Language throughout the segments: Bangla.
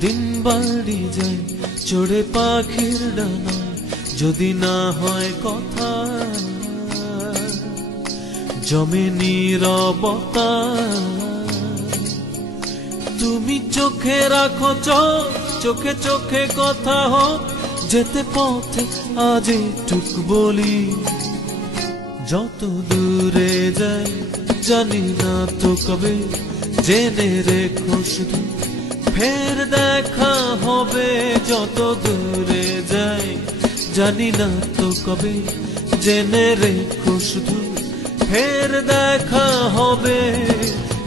दिन बाड़ी जाए चढ़े पाखिर डानाय যদি না হয় কথা জমে নীরবতা তুমি চোখে রাখো চোখে চোখে কথা হোক যেতে পথে আজ টুক বলি যত দূরে যাই জানি না তো কবে জেনে রেখো শুধু ফের দেখা হবে যত দূরে যাই জানি না তো কবে জেনে রেখো শুধু ফের দেখা হবে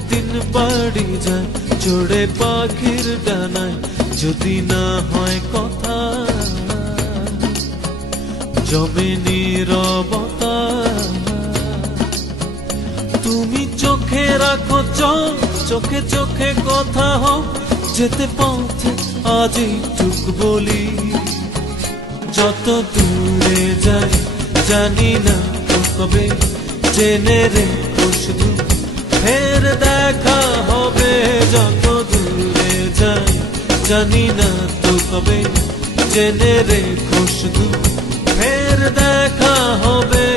দিন বাড়ি যায় চড়ে পাখির ডানায় যদি না হয় কথা জমে নীরবতা তুমি চোখে রাখো চোখে চোখে কথা হোক যেতে পথে আজ টুক বলি যত দূরে যাই জানি না তো কবে জেনে রেখো শুধু ফের দেখা হবে যত দূরে যাই জানি না তো কবে জেনে রেখো শুধু ফের দেখা হবে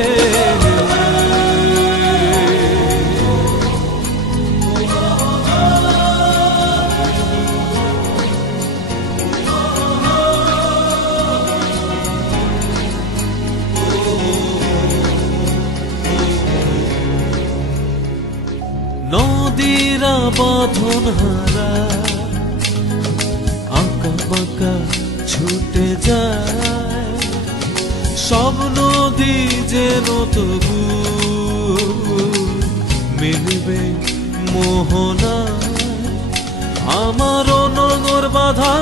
নদীরা বাঁধন হারা আঁকা বাঁকা ছুটে যায় সব নদী যেন তবু মিলবে মোহনা আমার নগর বাধা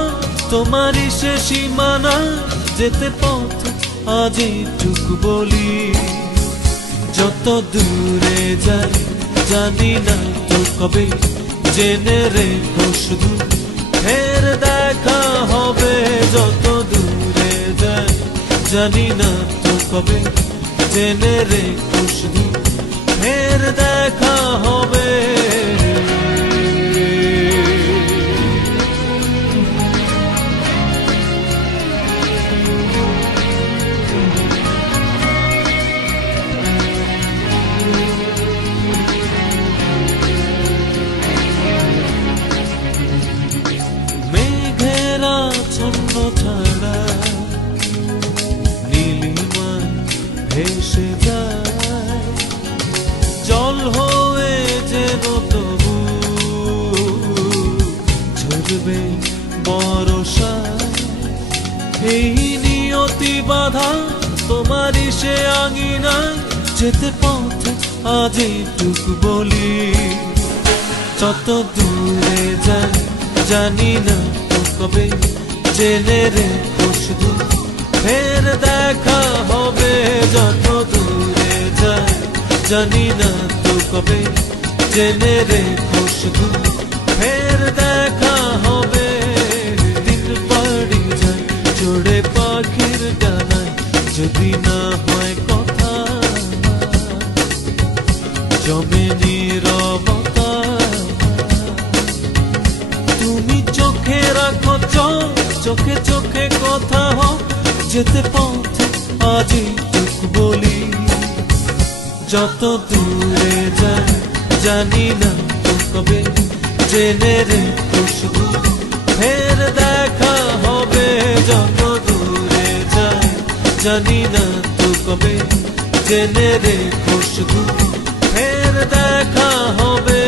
তোমারই সে সীমানা যেতে পথ আজ টুক বলি যত দূরে যাই জানি না তো কবে জেনে রেখো শুধু ফের দেখা হবে যত দূরে যাই জানি না তো কবে জেনে রেখো শুধু ফের দেখা হবে ছন্ন ছাড়া নীলিমা ভেসে যায় জল হয়ে যেন তবু ঝরবে বর্ষা এই নিয়তি বাধা তোমারই সে আঙিনায় যেতে পথে আজ টুক বলি যত দূরে যাই জানি না তো কবে জেনে রেখো শুধু ফের দেখা হবে যত দূরে যাই জানি না তো কবে জেনে রেখো শুধু ফের দেখা হবে দিন বাড়ি যায় চড়ে পাখির ডানায় যদি না হয় কথা জমে নীরবতা তুমি চোখে রাখো চোখে চোখে কথা হোক যেতে পথে আজ টুক বলি যত দূরে যাই জানি না তো কবে জেনে রেখো শুধু ফের দেখা হবে যত দূরে যাই জানি না তো কবে জেনে রেখো শুধু ফের দেখা হবে